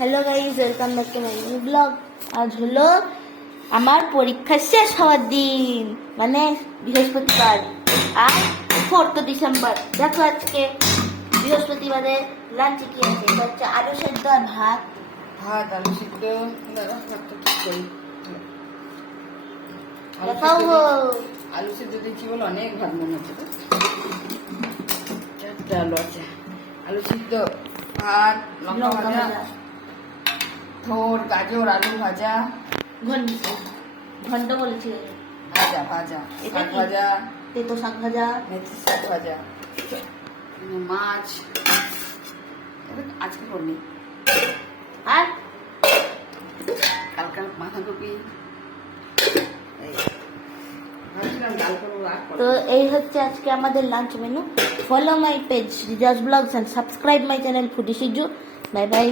Hello guys, welcome back to my new blog. আজ হলো আমার পরীক্ষা শেষ হওয়ার দিন, মানে বৃহস্পতিবার। আর 4 ডিসেম্বর। দেখো আজকে বৃহস্পতিবারে লাঞ্চে কি আছে। এটা হচ্ছে আলু সেদ্ধ আর ভাত। আলু সিদ্ধ। দাঁড়া, ভাতটা ঠিক করি। আলু সিদ্ধ দিচ্ছি বলে অনেক ভাত মনে হচ্ছে তো। 4টা আলু আছে। আলু সিদ্ধ, ভাত, লঙ্কা ভাজা, থোর, গাজর, আলু ভাজা, ঘন্ট বলেছি, ভাজা ভাজা, এটা শাক কি? ভাজা, তেতো শাক ভাজা, মেথি শাক ভাজা, মাছ। আজকে করনি, আর কালকে বাঁধাকপি। ভাবছিলাম ডাল করবো, আর তো এই হচ্ছে আজকে আমাদের lunch menu. Follow my page Riza's blogs and subscribe my channel foodie Siju. Bye by.